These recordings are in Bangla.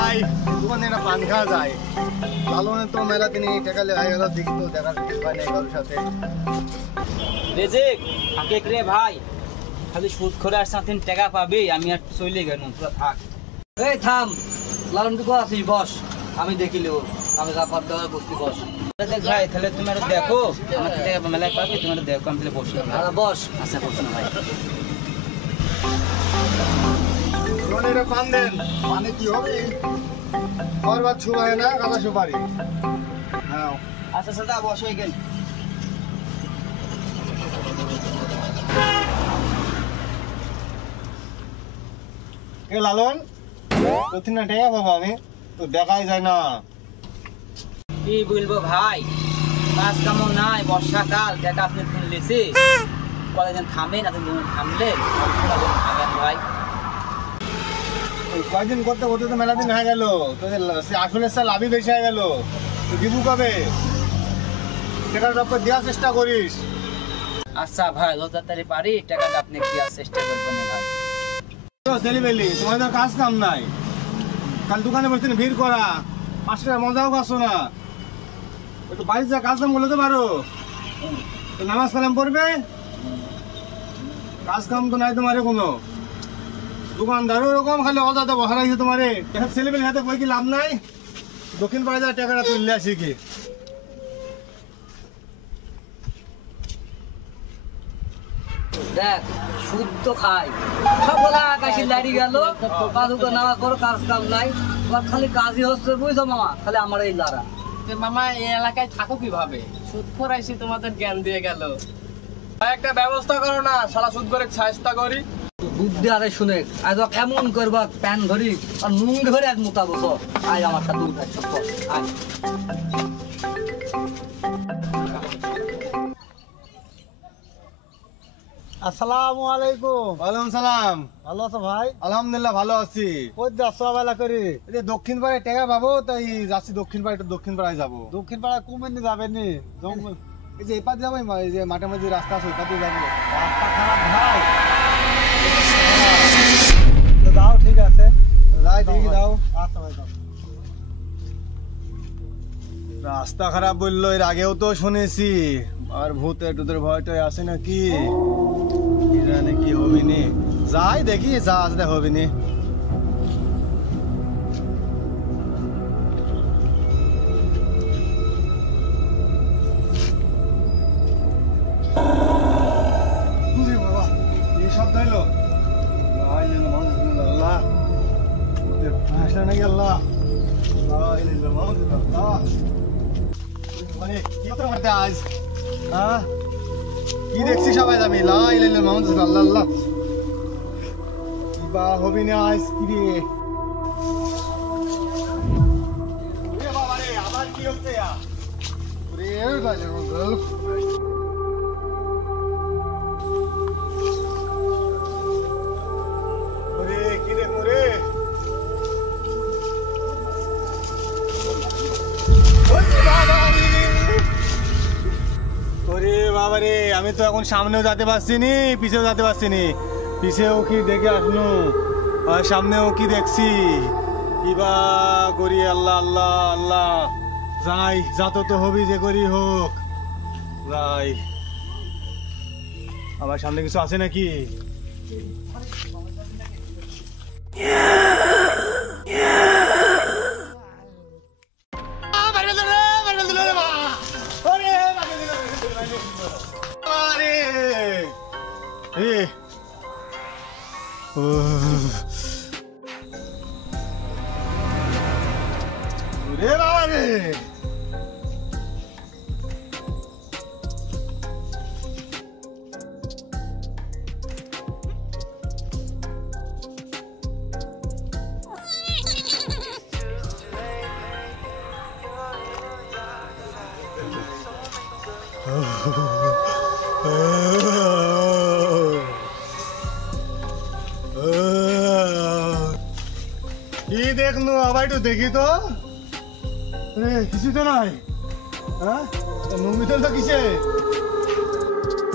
যাই দোকানে একটা পান খাওয়া যায়। লালনের তো মেলা তিনি টেকালে হয়ে গেল, দেখি তো দেখার হয় না কারোর সাথে। রেজেক আকে রে ভাই, খালি সুদ করে আর সাথে টাকা পাবি, আমি আর চলে গেলাম, পুরো থাক। এই থাম, লালন তুই কোথায় আছিস? বস, আমি দেখিলেও আমি যা পার দেওয়ার বসতি। বস দেখ ভাই, তাহলে তুমি আর দেখো আমার টাকা মেলায় পাবি, তুমি আর দেখো, আমি তাহলে বসি। বস। আচ্ছা বসো না ভাই। এটা পান দেন, মানে কি হবে? করবার ছুবা হয় না, কাদা সুপারি। হ্যাঁ আচ্ছা সেটা বসো এখানে। এ লালন, তোর না টেকা পাবো আমি তো দেখাই যায় না। কি বলবো ভাই, কাজ কামও নাই, বর্ষাকাল, টাকা আপনি শুনলেছি কলেজে থামেন, আপনি থামলে ভাই। কয়েকদিন করতে করতে তো মেলা দিন হয়ে গেল, তোদের আসলে লাভই বেশি হয়ে গেল। তুই দিবু কবে? টাকাটা দেওয়ার চেষ্টা করিস। আচ্ছা ভাই, যত তাড়াতাড়ি পারি টাকাটা আপনি দেওয়ার চেষ্টা করবেন ভাই। ছেলেবেলি তোমার তো কাজ কাম নাই, কাল দোকানে বসে ভিড় করা, 5 টাকা মজাও পাচ্ছ না। একটু বাড়িতে যা কাজ কাম বলতে পারো, নামাজ কালাম পড়বে, কাজ কাম তো নাই তোমার কোনো। দোকানদারও ওরকম খালি অজাতে বসা রাখছে তোমারে। ছেলেবেলি হাতে বই কি লাভ নাই? দক্ষিণ পাড়ে যা টাকাটা তুললে আসি কি। দেখ, সুদ তো খাই, সবগুলা আকাশে লাড়ি গেল, কাজুকে নামাজ পড়ো, কাজ কাম নাই, খালি কাজই হচ্ছে, বুঝছো মামা? খালি আমার এই লারা। মামা এই এলাকায় থাকো কিভাবে? সুদ খোরাইছি তোমাদের জ্ঞান দিয়ে গেল। একটা ব্যবস্থা করো না, সারা সুদ করে চেষ্টা করি। বুদ্ধি আরে শুনে আজ কেমন করবা, প্যান ধরি আর নুন ধরে এক মোতা বসো। আয় আমার সাথে উঠাই সব, আয়। আসসালামু আলাইকুম। ওয়ালাইকুম সালাম। ভালো আছো ভাই? আলহামদুলিল্লাহ ভালো আছি। কই যাচ্ছ বেলা করে? এই যে দক্ষিণ পাড়ায় টাকা পাবো, তাই যাচ্ছি দক্ষিণ পাড়ায়। দক্ষিণ পাড়ায় যাবো। দক্ষিণ পাড়ায় কুমেনি যাবেন নি? এই যে এপার যাবো, এই যে মাঠে মাঝে রাস্তা আছে ওইপাতে যাবো। রাস্তা খারাপ ভাই। দাও, ঠিক আছে, যাই দেখি দাও। আচ্ছা ভাই দাও। রাস্তা খারাপ বললো, এর আগেও তো শুনেছি। আর ভূতের টুতের ভয়টাই আছে নাকি, জানে কি হবি নি। যাই দেখি, যা আসতে হবি নি। বাবা, এই শব্দ হইলো। আল্লাহ আসলে নাকি আল্লাহ। মানে কি করতে আজ? কি দেখছি সবাই যাবি? আল্লাহ আল্লাহ, বা হবি না আজ কি রে? বাবা রে, আবার কি হচ্ছে? কি রে মোরে? বাবারে, আমি তো এখন সামনেও যেতে পারছি নি, পিছেও যেতে পারছি নি। পিছেও কি দেখে আসনু, আর সামনেও কি দেখছি। কিবা করি, আল্লাহ আল্লাহ আল্লাহ। যাই, যত তো হবি যে করি হোক, যাই। আবার সামনে কিছু আছে নাকি? কি দেখলো? আবার একটু দেখি তো। কিছু তো নাই। হ্যাঁ, নমিত তো কিসে?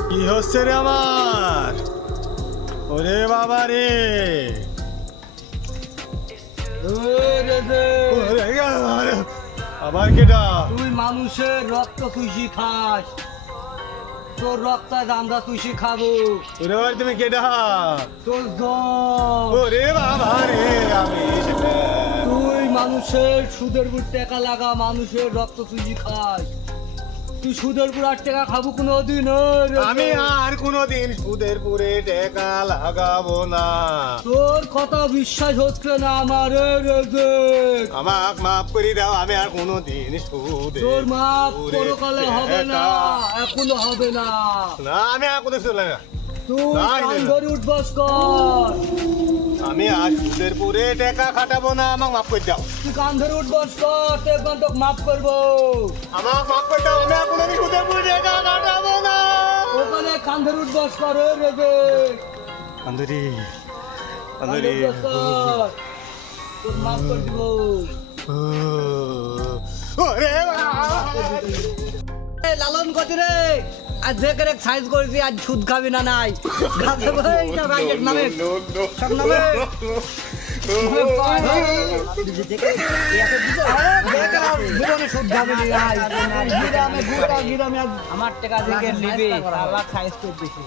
কি হচ্ছে রে আমার? ওরে বাবা রে, আবার কেডা? তুই মানুষের রক্ত চুষি খাস, তোর রক্ত আমরা চুষি খাবো। ওরে ভাই তুমি কেডা? তোর দল। ওরে বাবা রে আমি তুই মানুষের সুদের উপর টাকা লাগা, মানুষের রক্ত চুষি খাস। তুই সুদের উপর আর টাকা খাবো কোনোদিন? আমি আর কোনোদিন সুদের পুরে টাকা লাগাবো না। তোর কথা বিশ্বাস হচ্ছে না আমার রেজেক। আমাক মাফ করে দাও, আমি আর কোনোদিন সুদের তোর মাপ পুরে পরকালে হবে না, টাকা- এখনো হবে না। না আমি আর কোথাও চলে না। তুই নাই, কান নাই। ধরে উঠবস কর, আমি আর সুদের পুরে টাকা খাটাবো না, আমাক মাফ করে দাও। তুই কান ধরে উঠবস কর, দেখবেন তোকে মাফ করবো। আমাক মাফ করে দাও, আমি আর কোনোদিন সুদের পুরে টাকা খাটাবো না। ওখানে কান ধরে উঠবস কর রেজেক, আন্দরি কান ধরে উঠবস কর, তোকে মাফ করে দিব। ওরে লালন কতি রে, আজ যে করে সাইজ করেছি, আজ সুদ খাবি না নাই খাবে ভাই, না ভাই নামে সব নামে জীবনে সুদ খাবি না নাই। গ্রামে গোটা গ্রামে আজ আমার টাকা থেকে নিবে, আবার সাইজ করতেছি।